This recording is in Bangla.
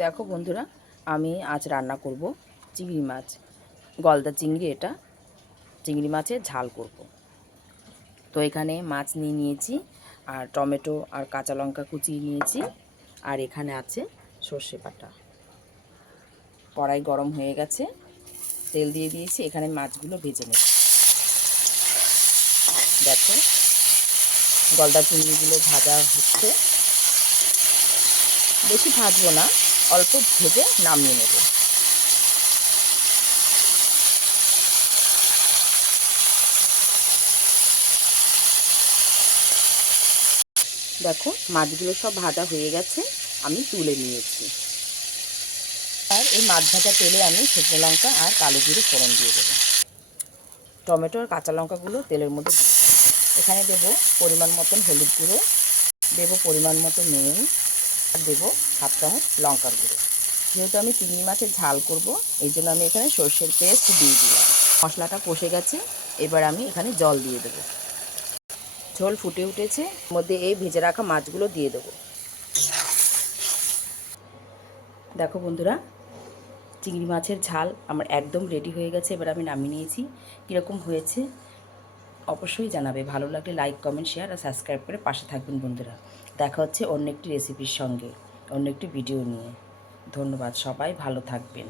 দেখো বন্ধুরা, আমি আজ রান্না করব চিংড়ি মাছ, গলদা চিংড়ি। এটা চিংড়ি মাছের ঝাল করব। তো এখানে মাছ নিয়ে নিয়েছি, আর টমেটো আর কাঁচা লঙ্কা কুচিয়ে নিয়েছি, আর এখানে আছে সর্ষে বাটা। কড়াই গরম হয়ে গেছে, তেল দিয়ে দিয়েছি। এখানে মাছগুলো ভেজে নেব। দেখো, গলদা চিংড়িগুলো ভাজা হচ্ছে। বেশি ভাজবো না, অল্প ভেজে নামিয়ে নেব। দেখো, মাছগুলো সব ভাজা হয়ে গেছে, আমি তুলে নিয়েছি। আর এই মাছ ভাজা তেলে আমি শুকনো লঙ্কা আর কালো জিরে ফোড়ন দিয়ে দেবো। টমেটো আর কাঁচা লঙ্কাগুলো তেলের মধ্যে দিয়ে দেবো। এখানে দেবো পরিমাণ মতন হলুদ গুঁড়ো, দেবো পরিমাণ মতো নুন, আর দেবো 7 চামচ লঙ্কার গুঁড়ো। যেহেতু আমি চিংড়ি মাছের ঝাল করব, এই জন্য আমি এখানে সর্ষের পেস্ট দিয়ে দিলাম। মশলাটা কষে গেছে, এবার আমি এখানে জল দিয়ে দেবো। ঝোল ফুটে উঠেছে, মধ্যে এই ভেজে রাখা মাছগুলো দিয়ে দেবো। দেখো বন্ধুরা, চিংড়ি মাছের ঝাল আমার একদম রেডি হয়ে গেছে। এবার আমি নামিয়ে নিয়েছি। কীরকম হয়েছে অবশ্যই জানাবে। ভালো লাগলে লাইক, কমেন্ট, শেয়ার আর সাবস্ক্রাইব করে পাশে থাকবেন বন্ধুরা। দেখা হচ্ছে অন্য একটি রেসিপির সঙ্গে, অন্য একটি ভিডিও নিয়ে। ধন্যবাদ, সবাই ভালো থাকবেন।